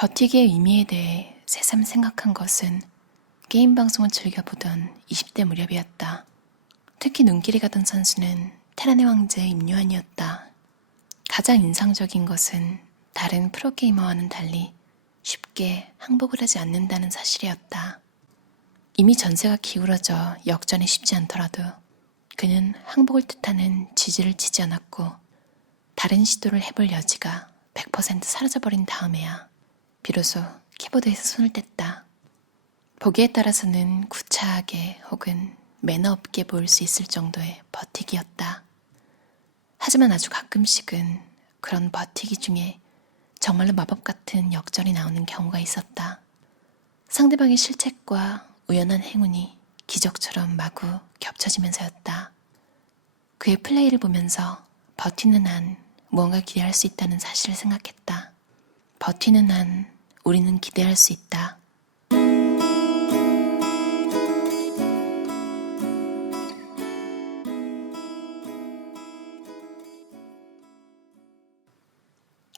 버티기의 의미에 대해 새삼 생각한 것은 게임 방송을 즐겨보던 20대 무렵이었다. 특히 눈길이 가던 선수는 테란의 왕제 임요한이었다. 가장 인상적인 것은 다른 프로게이머와는 달리 쉽게 항복을 하지 않는다는 사실이었다. 이미 전세가 기울어져 역전이 쉽지 않더라도 그는 항복을 뜻하는 지지를 치지 않았고 다른 시도를 해볼 여지가 100% 사라져버린 다음에야 비로소 키보드에서 손을 뗐다. 보기에 따라서는 구차하게 혹은 매너 없게 보일 수 있을 정도의 버티기였다. 하지만 아주 가끔씩은 그런 버티기 중에 정말로 마법 같은 역전이 나오는 경우가 있었다. 상대방의 실책과 우연한 행운이 기적처럼 마구 겹쳐지면서였다. 그의 플레이를 보면서 버티는 한 무언가 기대할 수 있다는 사실을 생각했다. 버티는 한 우리는 기대할 수 있다.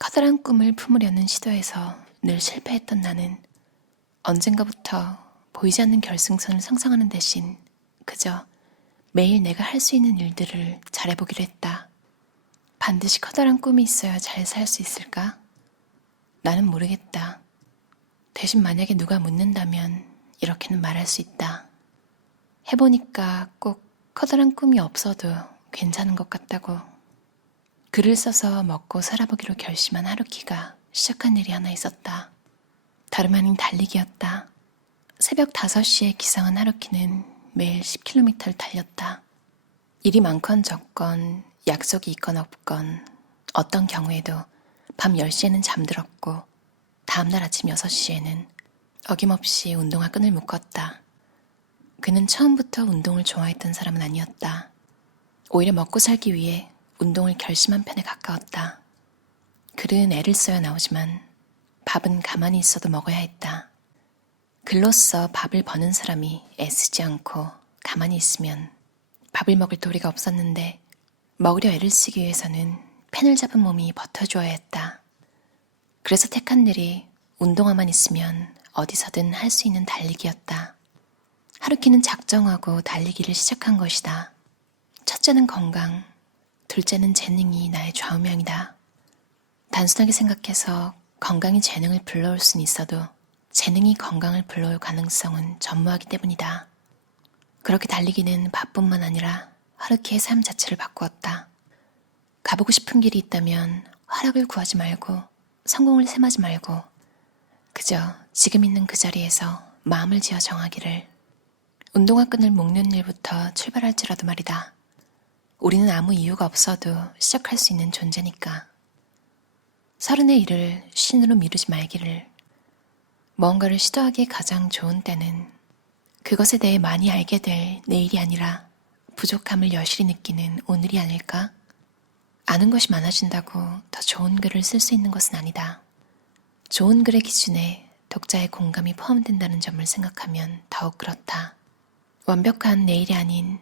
커다란 꿈을 품으려는 시도에서 늘 실패했던 나는 언젠가부터 보이지 않는 결승선을 상상하는 대신 그저 매일 내가 할 수 있는 일들을 잘해보기로 했다. 반드시 커다란 꿈이 있어야 잘 살 수 있을까? 나는 모르겠다. 대신 만약에 누가 묻는다면 이렇게는 말할 수 있다. 해보니까 꼭 커다란 꿈이 없어도 괜찮은 것 같다고. 글을 써서 먹고 살아보기로 결심한 하루키가 시작한 일이 하나 있었다. 다름 아닌 달리기였다. 새벽 5시에 기상한 하루키는 매일 10km를 달렸다. 일이 많건 적건 약속이 있건 없건 어떤 경우에도 밤 10시에는 잠들었고 다음날 아침 6시에는 어김없이 운동화 끈을 묶었다. 그는 처음부터 운동을 좋아했던 사람은 아니었다. 오히려 먹고 살기 위해 운동을 결심한 편에 가까웠다. 글은 애를 써야 나오지만 밥은 가만히 있어도 먹어야 했다. 글로써 밥을 버는 사람이 애쓰지 않고 가만히 있으면 밥을 먹을 도리가 없었는데 먹으려 애를 쓰기 위해서는 펜을 잡은 몸이 버텨줘야 했다. 그래서 택한 일이 운동화만 있으면 어디서든 할 수 있는 달리기였다. 하루키는 작정하고 달리기를 시작한 것이다. 첫째는 건강, 둘째는 재능이 나의 좌우명이다. 단순하게 생각해서 건강이 재능을 불러올 수는 있어도 재능이 건강을 불러올 가능성은 전무하기 때문이다. 그렇게 달리기는 밥뿐만 아니라 하루키의 삶 자체를 바꾸었다. 가보고 싶은 길이 있다면 허락을 구하지 말고 성공을 셈하지 말고 그저 지금 있는 그 자리에서 마음을 지어 정하기를. 운동화 끈을 묶는 일부터 출발할지라도 말이다. 우리는 아무 이유가 없어도 시작할 수 있는 존재니까. 서른의 일을 신으로 미루지 말기를. 뭔가를 시도하기에 가장 좋은 때는 그것에 대해 많이 알게 될 내일이 아니라 부족함을 여실히 느끼는 오늘이 아닐까? 아는 것이 많아진다고 더 좋은 글을 쓸 수 있는 것은 아니다. 좋은 글의 기준에 독자의 공감이 포함된다는 점을 생각하면 더욱 그렇다. 완벽한 내일이 아닌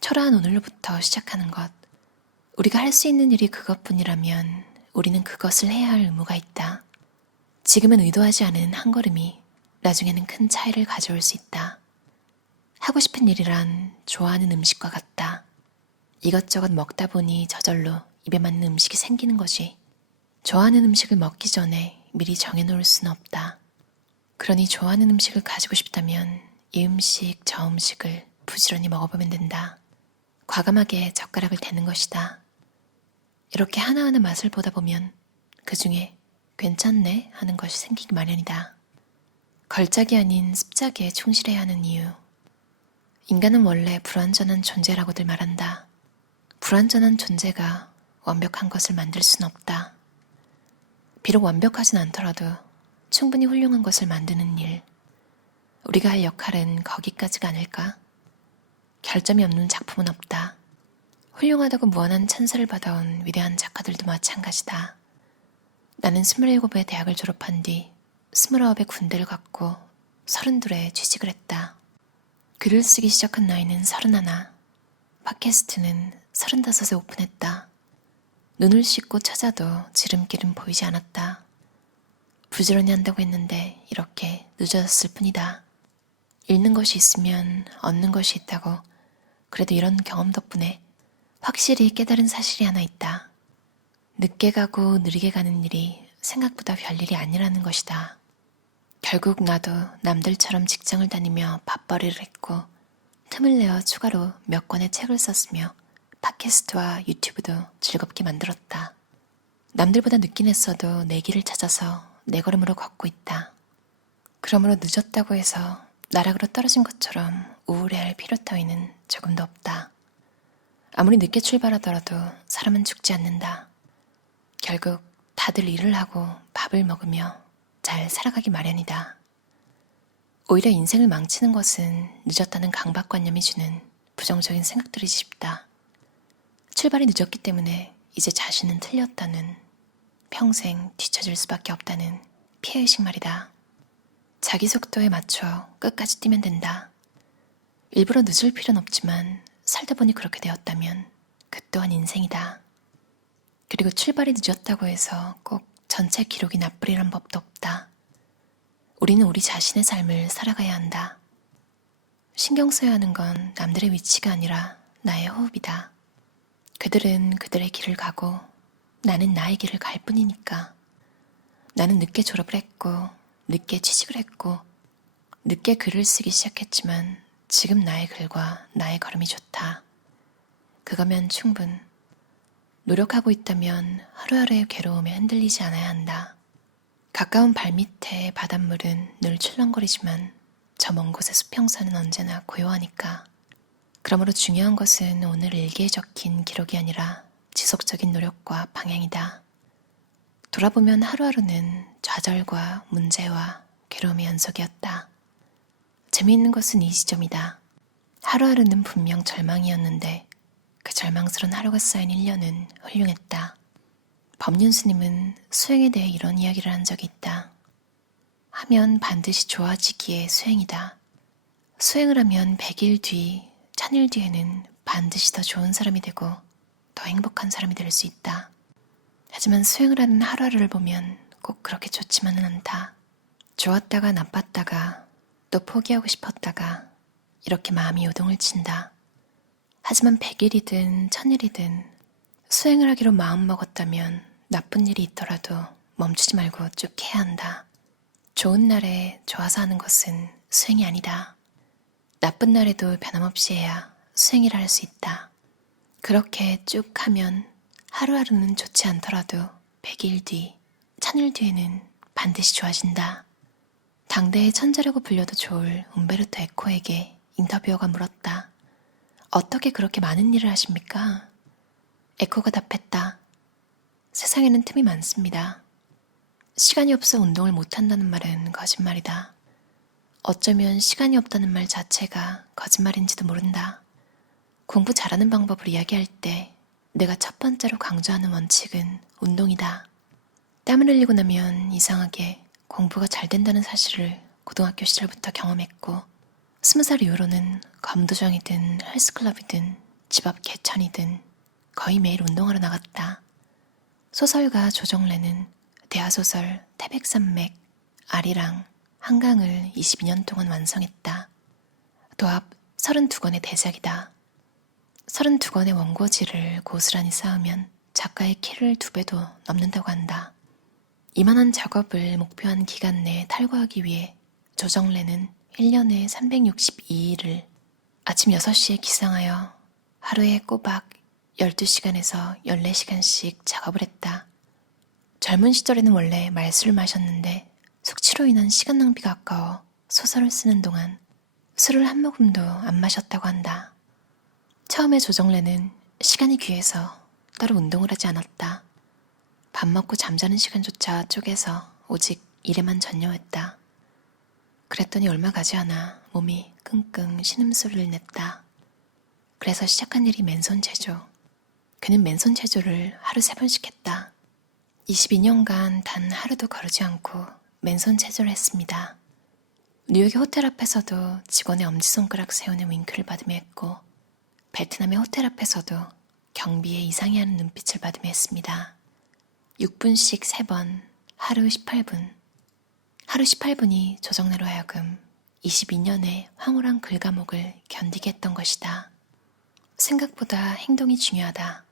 초라한 오늘로부터 시작하는 것. 우리가 할 수 있는 일이 그것뿐이라면 우리는 그것을 해야 할 의무가 있다. 지금은 의도하지 않은 한 걸음이 나중에는 큰 차이를 가져올 수 있다. 하고 싶은 일이란 좋아하는 음식과 같다. 이것저것 먹다 보니 저절로 입에 맞는 음식이 생기는 거지. 좋아하는 음식을 먹기 전에 미리 정해놓을 수는 없다. 그러니 좋아하는 음식을 가지고 싶다면 이 음식, 저 음식을 부지런히 먹어보면 된다. 과감하게 젓가락을 대는 것이다. 이렇게 하나하나 맛을 보다 보면 그 중에 괜찮네 하는 것이 생기기 마련이다. 걸작이 아닌 습작에 충실해야 하는 이유. 인간은 원래 불완전한 존재라고들 말한다. 불완전한 존재가 완벽한 것을 만들 수는 없다. 비록 완벽하진 않더라도 충분히 훌륭한 것을 만드는 일. 우리가 할 역할은 거기까지가 아닐까? 결점이 없는 작품은 없다. 훌륭하다고 무한한 찬사를 받아온 위대한 작가들도 마찬가지다. 나는 27에 대학을 졸업한 뒤 29에 군대를 갔고 32에 취직을 했다. 글을 쓰기 시작한 나이는 31, 팟캐스트는 35에 오픈했다. 눈을 씻고 찾아도 지름길은 보이지 않았다. 부지런히 한다고 했는데 이렇게 늦어졌을 뿐이다. 잃는 것이 있으면 얻는 것이 있다고. 그래도 이런 경험 덕분에 확실히 깨달은 사실이 하나 있다. 늦게 가고 느리게 가는 일이 생각보다 별일이 아니라는 것이다. 결국 나도 남들처럼 직장을 다니며 밥벌이를 했고 틈을 내어 추가로 몇 권의 책을 썼으며 팟캐스트와 유튜브도 즐겁게 만들었다. 남들보다 늦긴 했어도 내 길을 찾아서 내 걸음으로 걷고 있다. 그러므로 늦었다고 해서 나락으로 떨어진 것처럼 우울해할 필요 따위는 조금도 없다. 아무리 늦게 출발하더라도 사람은 죽지 않는다. 결국 다들 일을 하고 밥을 먹으며 잘 살아가기 마련이다. 오히려 인생을 망치는 것은 늦었다는 강박관념이 주는 부정적인 생각들이지 싶다. 출발이 늦었기 때문에 이제 자신은 틀렸다는, 평생 뒤처질 수밖에 없다는 피해의식 말이다. 자기 속도에 맞춰 끝까지 뛰면 된다. 일부러 늦을 필요는 없지만 살다 보니 그렇게 되었다면 그 또한 인생이다. 그리고 출발이 늦었다고 해서 꼭 전체 기록이 나쁘리란 법도 없다. 우리는 우리 자신의 삶을 살아가야 한다. 신경 써야 하는 건 남들의 위치가 아니라 나의 호흡이다. 그들은 그들의 길을 가고 나는 나의 길을 갈 뿐이니까. 나는 늦게 졸업을 했고 늦게 취직을 했고 늦게 글을 쓰기 시작했지만 지금 나의 글과 나의 걸음이 좋다. 그거면 충분. 노력하고 있다면 하루하루의 괴로움에 흔들리지 않아야 한다. 가까운 발밑의 바닷물은 늘 출렁거리지만 저 먼 곳의 수평선은 언제나 고요하니까. 그러므로 중요한 것은 오늘 일기에 적힌 기록이 아니라 지속적인 노력과 방향이다. 돌아보면 하루하루는 좌절과 문제와 괴로움의 연속이었다. 재미있는 것은 이 지점이다. 하루하루는 분명 절망이었는데 그 절망스러운 하루가 쌓인 1년은 훌륭했다. 법륜 스님은 수행에 대해 이런 이야기를 한 적이 있다. 하면 반드시 좋아지기에 수행이다. 수행을 하면 100일 뒤, 1000일 뒤에는 반드시 더 좋은 사람이 되고 더 행복한 사람이 될 수 있다. 하지만 수행을 하는 하루하루를 보면 꼭 그렇게 좋지만은 않다. 좋았다가 나빴다가 또 포기하고 싶었다가 이렇게 마음이 요동을 친다. 하지만 100일이든 1000일이든 수행을 하기로 마음먹었다면 나쁜 일이 있더라도 멈추지 말고 쭉 해야 한다. 좋은 날에 좋아서 하는 것은 수행이 아니다. 나쁜 날에도 변함없이 해야 수행이라 할 수 있다. 그렇게 쭉 하면 하루하루는 좋지 않더라도 100일 뒤, 1000일 뒤에는 반드시 좋아진다. 당대의 천재라고 불려도 좋을 움베르토 에코에게 인터뷰어가 물었다. 어떻게 그렇게 많은 일을 하십니까? 에코가 답했다. 세상에는 틈이 많습니다. 시간이 없어 운동을 못한다는 말은 거짓말이다. 어쩌면 시간이 없다는 말 자체가 거짓말인지도 모른다. 공부 잘하는 방법을 이야기할 때 내가 첫 번째로 강조하는 원칙은 운동이다. 땀을 흘리고 나면 이상하게 공부가 잘 된다는 사실을 고등학교 시절부터 경험했고 20살 이후로는 검도장이든 헬스클럽이든 집 앞 개천이든 거의 매일 운동하러 나갔다. 소설가 조정래는 대하소설 태백산맥, 아리랑, 한강을 22년 동안 완성했다. 도합 32권의 대작이다. 32권의 원고지를 고스란히 쌓으면 작가의 키를 2배도 넘는다고 한다. 이만한 작업을 목표한 기간 내에 탈거하기 위해 조정래는 1년에 362일을 아침 6시에 기상하여 하루에 꼬박 12시간에서 14시간씩 작업을 했다. 젊은 시절에는 원래 말술을 마셨는데 숙취로 인한 시간 낭비가 아까워 소설을 쓰는 동안 술을 한 모금도 안 마셨다고 한다. 처음에 조정래는 시간이 귀해서 따로 운동을 하지 않았다. 밥 먹고 잠자는 시간조차 쪼개서 오직 일에만 전념했다. 그랬더니 얼마 가지 않아 몸이 끙끙 신음소리를 냈다. 그래서 시작한 일이 맨손 체조. 그는 맨손 체조를 하루 3번씩 했다. 22년간 단 하루도 거르지 않고 맨손 체조를 했습니다. 뉴욕의 호텔 앞에서도 직원의 엄지손가락 세우는 윙크를 받으며 했고 베트남의 호텔 앞에서도 경비에 이상해하는 눈빛을 받으며 했습니다. 6분씩 3번, 하루 18분. 하루 18분이 조정래로 하여금 22년의 황홀한 글과목을 견디게 했던 것이다. 생각보다 행동이 중요하다.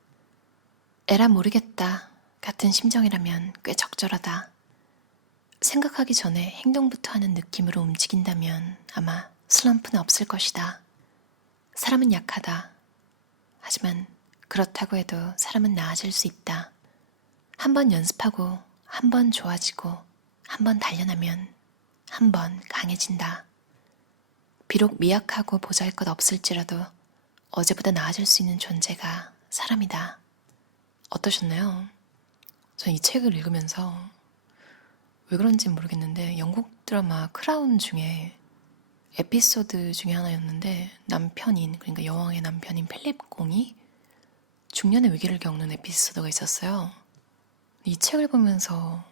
에라 모르겠다 같은 심정이라면 꽤 적절하다. 생각하기 전에 행동부터 하는 느낌으로 움직인다면 아마 슬럼프는 없을 것이다. 사람은 약하다. 하지만 그렇다고 해도 사람은 나아질 수 있다. 한 번 연습하고 한 번 좋아지고 한 번 단련하면 한 번 강해진다. 비록 미약하고 보잘것 없을지라도 어제보다 나아질 수 있는 존재가 사람이다. 어떠셨나요? 전 이 책을 읽으면서 왜 그런지 모르겠는데 영국 드라마 크라운 중에 에피소드 중에 하나였는데 남편인, 그러니까 여왕의 남편인 필립 공이 중년의 위기를 겪는 에피소드가 있었어요. 이 책을 보면서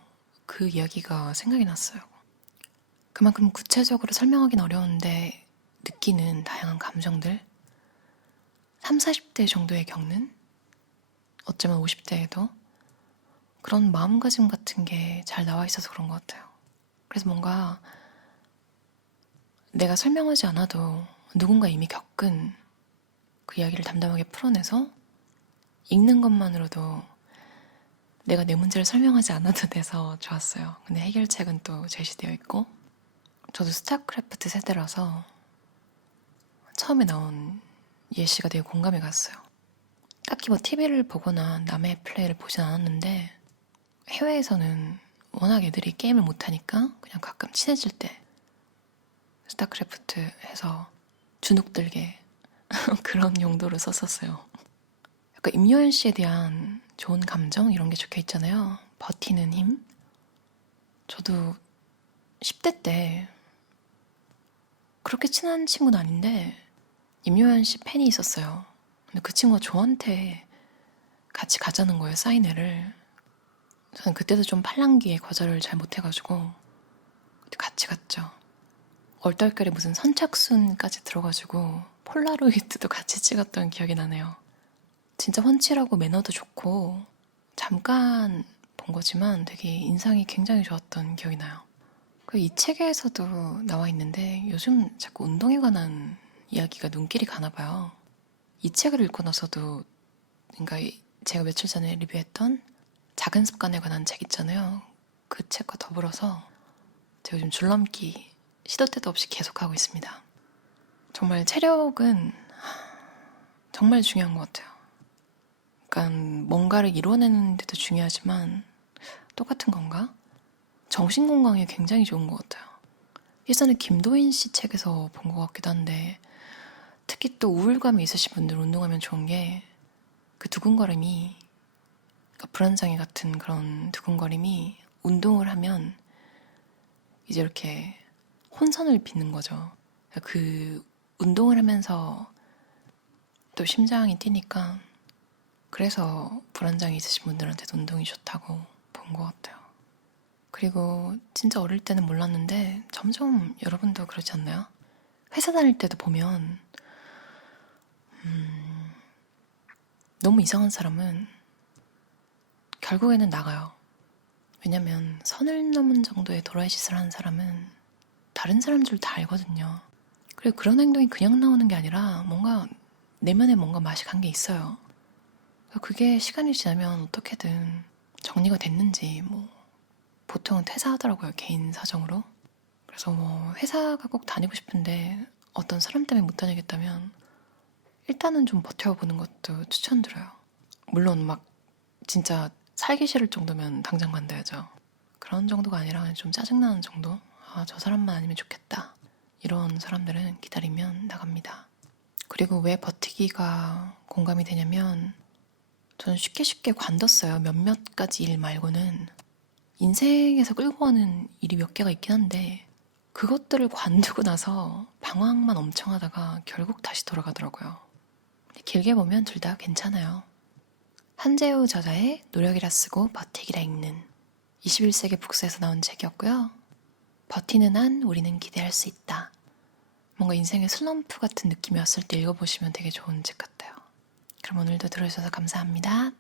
그 이야기가 생각이 났어요. 그만큼 구체적으로 설명하기는 어려운데 느끼는 다양한 감정들, 30, 40대 정도에 겪는, 어쩌면 50대에도 그런 마음가짐 같은 게 잘 나와 있어서 그런 것 같아요. 그래서 뭔가 내가 설명하지 않아도 누군가 이미 겪은 그 이야기를 담담하게 풀어내서 읽는 것만으로도 내가 내 문제를 설명하지 않아도 돼서 좋았어요. 근데 해결책은 또 제시되어 있고, 저도 스타크래프트 세대라서 처음에 나온 예시가 되게 공감이 갔어요. 딱히 뭐 TV를 보거나 남의 플레이를 보진 않았는데 해외에서는 워낙 애들이 게임을 못하니까 그냥 가끔 친해질 때 스타크래프트 해서 주눅들게 그런 용도로 썼었어요. 약간 임요연 씨에 대한 좋은 감정 이런 게 적혀 있잖아요. 버티는 힘. 저도 10대 때 그렇게 친한 친구는 아닌데 임요연 씨 팬이 있었어요. 근데 그 친구가 저한테 같이 가자는 거예요, 사인회를. 저는 그때도 좀 팔랑귀에 거절을 잘 못해가지고 같이 갔죠. 얼떨결에 무슨 선착순까지 들어가지고 폴라로이드도 같이 찍었던 기억이 나네요. 진짜 훤칠하고 매너도 좋고 잠깐 본 거지만 되게 인상이 굉장히 좋았던 기억이 나요. 이 책에서도 나와 있는데 요즘 자꾸 운동에 관한 이야기가 눈길이 가나 봐요. 이 책을 읽고 나서도, 그러니까 제가 며칠 전에 리뷰했던 작은 습관에 관한 책 있잖아요. 그 책과 더불어서 제가 요즘 줄넘기 시도 때도 없이 계속하고 있습니다. 정말 체력은 정말 중요한 것 같아요. 그러니까 뭔가를 이뤄내는 데도 중요하지만 똑같은 건가? 정신 건강에 굉장히 좋은 것 같아요. 예전에 김도인 씨 책에서 본 것 같기도 한데 특히 또 우울감이 있으신 분들 운동하면 좋은 게 그 두근거림이, 그러니까 불안장애 같은 그런 두근거림이 운동을 하면 이제 이렇게 혼선을 빚는 거죠. 그 운동을 하면서 또 심장이 뛰니까, 그래서 불안장애 있으신 분들한테도 운동이 좋다고 본 것 같아요. 그리고 진짜 어릴 때는 몰랐는데 점점 여러분도 그렇지 않나요? 회사 다닐 때도 보면 너무 이상한 사람은 결국에는 나가요. 왜냐면 선을 넘은 정도의 도라이 짓을 하는 사람은 다른 사람들 다 알거든요. 그리고 그런 행동이 그냥 나오는 게 아니라 뭔가 내면에 뭔가 맛이 간 게 있어요. 그게 시간이 지나면 어떻게든 정리가 됐는지 뭐 보통은 퇴사하더라고요, 개인 사정으로. 그래서 뭐 회사가 꼭 다니고 싶은데 어떤 사람 때문에 못 다니겠다면 일단은 좀 버텨보는 것도 추천드려요. 물론 막 진짜 살기 싫을 정도면 당장 만나야죠. 그런 정도가 아니라 그냥 좀 짜증나는 정도? 아, 저 사람만 아니면 좋겠다. 이런 사람들은 기다리면 나갑니다. 그리고 왜 버티기가 공감이 되냐면 저는 쉽게 관뒀어요. 몇몇 가지 일 말고는. 인생에서 끌고 가는 일이 몇 개가 있긴 한데 그것들을 관두고 나서 방황만 엄청 하다가 결국 다시 돌아가더라고요. 길게 보면 둘 다 괜찮아요. 한재우 저자의 노력이라 쓰고 버티기라 읽는 21세기 북스에서 나온 책이었고요. 버티는 한 우리는 기대할 수 있다. 뭔가 인생의 슬럼프 같은 느낌이 왔을 때 읽어보시면 되게 좋은 책 같아요. 그럼 오늘도 들어주셔서 감사합니다.